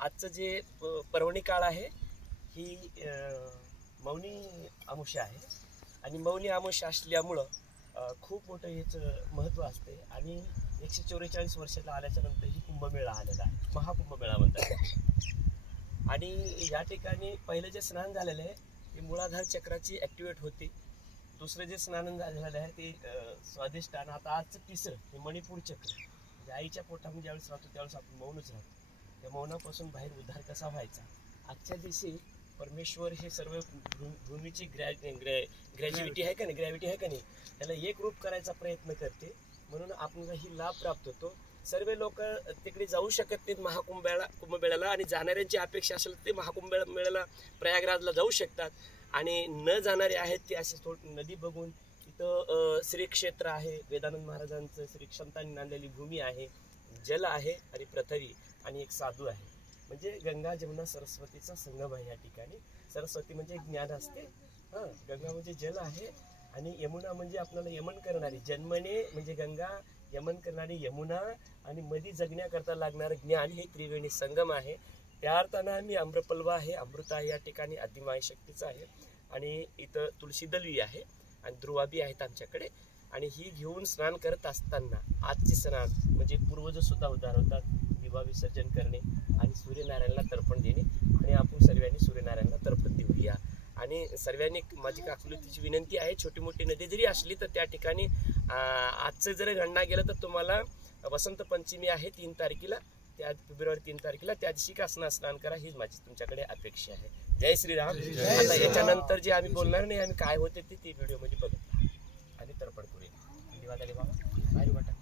आजचं जे पर्वणी काळ आहे ही मौनी अमावस्या आहे आणि मौनी अमावस्या असल्यामुळं खूप मोठं याचं महत्त्व असते आणि 144 वर्षाला आल्याच्या नंतर ही कुंभमेळा आलेला आहे, महाकुंभमेळा म्हणतात. आणि या ठिकाणी पहिलं जे स्नान झालेलं आहे ते मूलाधार चक्राची ॲक्टिवेट होते. दुसरं जे स्नान झालेलं आहे ते स्वादिष्टान. आता आजचं तिसरं हे मणिपूर चक्र, म्हणजे आईच्या पोटामध्ये ज्यावेळेस राहतो त्यावेळेस आपण मौनच राहतो. त्या मौनापासून बाहेर उद्धार कसा व्हायचा. आजच्या दिवशी परमेश्वर हे सर्व भूमीची ग्रॅज्युटी आहे का नाही, ग्रॅव्हिटी आहे का नाही, त्याला एक रूप करायचा प्रयत्न करते. म्हणून आपल्याला ही लाभ प्राप्त होतो. सर्व लोक तिकडे जाऊ शकत नाहीत कुंभमेळ्याला आणि जाणाऱ्यांची अपेक्षा असेल ते महाकुंभमेळ्याला प्रयागराजला जाऊ शकतात. आणि न जाणारे आहेत ते असे नदी बघून इथं श्री क्षेत्र आहे, वेदानंद महाराजांचं श्री क्षमतांनी नांदलेली भूमी आहे, जल आहे आणि पृथ्वी आणि एक साधू आहे. म्हणजे गंगा जमुना सरस्वतीचा संगम आहे या ठिकाणी. सरस्वती म्हणजे ज्ञान असते, गंगा म्हणजे जल आहे आणि यमुना म्हणजे आपल्याला यमन करणारी, जन्मने म्हणजे गंगा, यमन करणारी यमुना आणि मध्ये जगण्याकरता लागणारं ज्ञान हे त्रिवेणी संगम आहे. त्या अर्थानं आम्ही आम्रपल्वा आहे, अमृत आहे या ठिकाणी, आदिमाय शक्तीचं आहे आणि इथं तुळशी दलवी आहे आणि ध्रुवाबी आहेत आमच्याकडे. आणि ही घेऊन स्नान करत असताना आजचे स्नान म्हणजे पूर्वज सुद्धा उद्धार होतात. दिवा विसर्जन करणे आणि सूर्यनारायणला तर्पण देणे आणि आपण सर्वांनी सूर्यनारायणला तर्पण देऊया. आणि सर्वांनी माझी काकुलतीची विनंती आहे, छोटी मोठी नदी जरी असली तर त्या ठिकाणी आजचं जर गणना गेलं तर तुम्हाला वसंत पंचमी आहे 3 तारखेला, त्या फेब्रुवारी 3 तारखेला, त्या दिवशी का स्नान करा हीच माझी तुमच्याकडे अपेक्षा आहे. जय श्रीराम. आता याच्यानंतर जे आम्ही बोलणार नाही आम्ही काय होते ते व्हिडिओमध्ये बघत आणि तर्पण करूया. धन्यवाद.